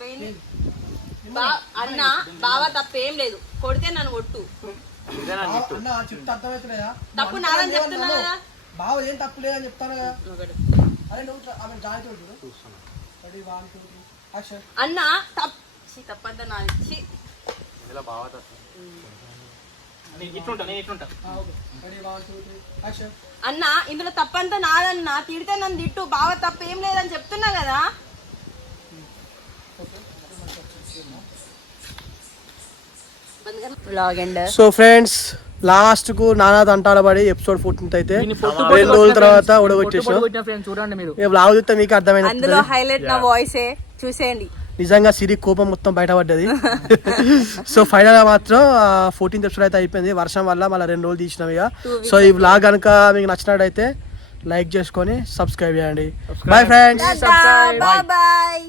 తప్పేంది అన్న బావ తప్పేం లేదు కొడితే నన్ను కొట్టు తప్పు నాదని చెప్తున్నా కదా బావ ఏం తప్పు లేదని చెప్తాను కదా అరే నువ్వు ఆమె జాగ్రత్త అన్న తప్పంతా నాది అన్న ఇందులో తప్పంతా నాదన్నా తిడితే నన్ను తిట్టు బావ తప్పు ఏం లేదని చెప్తున్నా కదా సో ఫ్రెండ్స్ లాస్ట్ కు నానా తంటాడబడి ఎపిసోడ్ 14 అయితే 2 రోజుల తర్వాత ఉడగొచ్చేసాం చూడండి మీరు బ్లాగ్ చూస్తే మీకు అర్థమైంది అందులో హైలైట్ నా వాయిసే చూసేయండి నిజంగా సిరి కోపం మొత్తం బయటపడ్డది సో ఫైనల్ గా మాత్రం 14th ఎపిసోడ్ అయితే అయిపోయింది వర్షం వల్ల మళ్ళీ 2 రోజులు తీసినాం ఇక సో ఈ బ్లాగ్ కనుక మీకు నచ్చినట్టయితే లైక్ చేసుకొని సబ్స్క్రైబ్ చేయండి బాయ్ ఫ్రెండ్స్ బాయ్